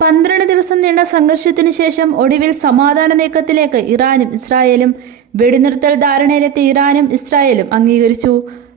പന്ത്രണ്ട് ദിവസം നീണ്ട സംഘർഷത്തിന് ശേഷം ഒടുവിൽ സമാധാന നീക്കത്തിലേക്ക് ഇറാനും ഇസ്രായേലും വെടിനിർത്തൽ ധാരണയിലെത്തിയ ഇറാനും ഇസ്രായേലും അംഗീകരിച്ചു.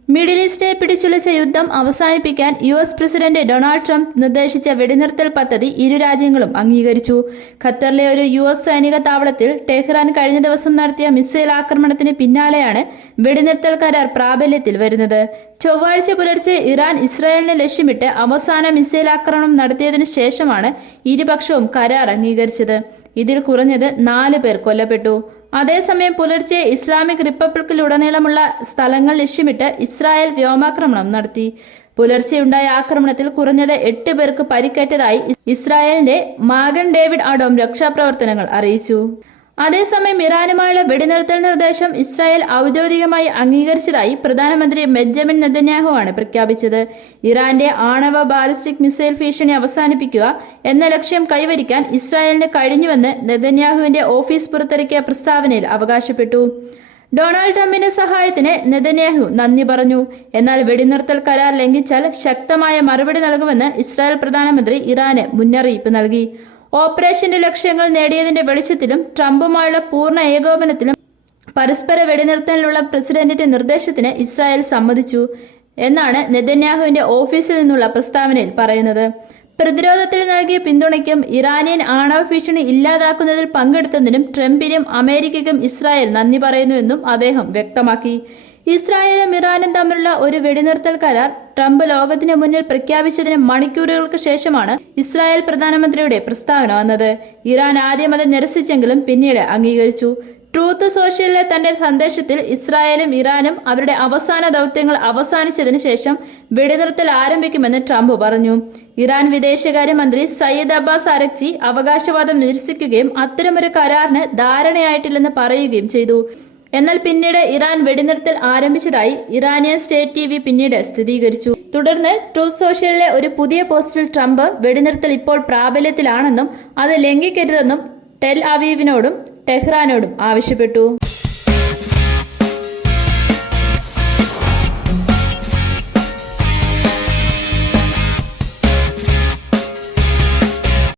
മിഡിൽ ഈസ്റ്റിനെ പിടിച്ചുലച്ച യുദ്ധം അവസാനിപ്പിക്കാൻ U S president Donald Trump നിർദ്ദേശിച്ച വെടിനിർത്തൽ പദ്ധതി ഇരു രാജ്യങ്ങളും അംഗീകരിച്ചു. ഖത്തറിലെ ഒരു യു എസ് സൈനിക താവളത്തിൽ ടെഹ്റാൻ കഴിഞ്ഞ ദിവസം നടത്തിയ മിസൈൽ ആക്രമണത്തിന് പിന്നാലെയാണ് വെടിനിർത്തൽ കരാർ പ്രാബല്യത്തിൽ വരുന്നത്. ചൊവ്വാഴ്ച പുലർച്ചെ ഇറാൻ ഇസ്രായേലിനെ ലക്ഷ്യമിട്ട് അവസാന മിസൈൽ ആക്രമണം നടത്തിയതിനു ശേഷമാണ് ഇരുപക്ഷവും കരാർ അംഗീകരിച്ചത്. ഇതിൽ കുറഞ്ഞത് നാല് പേർ കൊല്ലപ്പെട്ടു. അതേസമയം പുലർച്ചെ ഇസ്ലാമിക് റിപ്പബ്ലിക്കിലുടനീളമുള്ള സ്ഥലങ്ങൾ ലക്ഷ്യമിട്ട് ഇസ്രായേൽ വ്യോമാക്രമണം നടത്തി. പുലർച്ചെയുണ്ടായ ആക്രമണത്തിൽ കുറഞ്ഞത് എട്ട് പേർക്ക് പരിക്കേറ്റതായി ഇസ്രായേലിന്റെ മാഗൻ ഡേവിഡ് അഡോം രക്ഷാപ്രവർത്തനങ്ങൾ അറിയിച്ചു. അതേസമയം ഇറാനുമായുള്ള വെടിനിർത്തൽ നിർദ്ദേശം ഇസ്രായേൽ ഔദ്യോഗികമായി അംഗീകരിച്ചതായി പ്രധാനമന്ത്രി ബെഞ്ചമിൻ നെതന്യാഹു ആണ് പ്രഖ്യാപിച്ചത്. ഇറാന്റെ ആണവ ബാലിസ്റ്റിക് മിസൈൽ ഭീഷണി അവസാനിപ്പിക്കുക എന്ന ലക്ഷ്യം കൈവരിക്കാൻ ഇസ്രായേലിന് കഴിഞ്ഞുവെന്ന് നെതന്യാഹുവിന്റെ ഓഫീസ് പുറത്തിറക്കിയ പ്രസ്താവനയിൽ അവകാശപ്പെട്ടു. ഡൊണാൾഡ് ട്രംപിന്റെ സഹായത്തിന് നെതന്യാഹു നന്ദി പറഞ്ഞു. എന്നാൽ വെടിനിർത്തൽ കരാർ ലംഘിച്ചാൽ ശക്തമായ മറുപടി നൽകുമെന്ന് ഇസ്രായേൽ പ്രധാനമന്ത്രി ഇറാന് മുന്നറിയിപ്പ് നൽകി. ഓപ്പറേഷന്റെ ലക്ഷ്യങ്ങൾ നേടിയതിന്റെ വെളിച്ചത്തിലും ട്രംപുമായുള്ള പൂർണ ഏകോപനത്തിലും പരസ്പര വെടിനിർത്തലിനുള്ള പ്രസിഡന്റിന്റെ നിർദ്ദേശത്തിന് ഇസ്രായേൽ സമ്മതിച്ചു എന്നാണ് നെതന്യാഹുവിന്റെ ഓഫീസിൽ നിന്നുള്ള പ്രസ്താവനയിൽ പറയുന്നത്. പ്രതിരോധത്തിൽ നൽകിയ പിന്തുണയ്ക്കും ഇറാനിയൻ ആണവ ഭീഷണി ഇല്ലാതാക്കുന്നതിൽ പങ്കെടുത്തതിനും ട്രംപിനും അമേരിക്കയ്ക്കും ഇസ്രായേൽ നന്ദി പറയുന്നുവെന്നും അദ്ദേഹം വ്യക്തമാക്കി. ഇസ്രായേലും ഇറാനും തമ്മിലുള്ള ഒരു വെടിനിർത്തൽ കരാർ ട്രംപ് ലോകത്തിന് മുന്നിൽ പ്രഖ്യാപിച്ചതിന് മണിക്കൂറുകൾക്ക് ശേഷമാണ് ഇസ്രായേൽ പ്രധാനമന്ത്രിയുടെ പ്രസ്താവന വന്നത്. ഇറാൻ ആദ്യം അത് നിരസിച്ചെങ്കിലും പിന്നീട് അംഗീകരിച്ചു. ട്രൂത്ത് സോഷ്യലിലെ തന്റെ സന്ദേശത്തിൽ ഇസ്രായേലും ഇറാനും അവരുടെ അവസാന ദൗത്യങ്ങൾ അവസാനിച്ചതിന് ശേഷം വെടിനിർത്തൽ ആരംഭിക്കുമെന്ന് ട്രംപ് പറഞ്ഞു. ഇറാൻ വിദേശകാര്യമന്ത്രി സയ്യിദ് അബ്ബാസ് അരക്ചി അവകാശവാദം നിരസിക്കുകയും അത്തരമൊരു കരാറിന് ധാരണയായിട്ടില്ലെന്ന് പറയുകയും ചെയ്തു. എന്നാൽ പിന്നീട് ഇറാൻ വെടിനിർത്തൽ ആരംഭിച്ചതായി ഇറാനിയൻ സ്റ്റേറ്റ് ടി വി പിന്നീട് സ്ഥിരീകരിച്ചു. തുടർന്ന് ട്രൂത്ത് സോഷ്യലിലെ ഒരു പുതിയ പോസ്റ്റിൽ ട്രംപ് വെടിനിർത്തൽ ഇപ്പോൾ പ്രാബല്യത്തിലാണെന്നും അത് ലംഘിക്കരുതെന്നും ടെൽ അവീവിനോടും ടെഹ്റാനോടും ആവശ്യപ്പെട്ടു.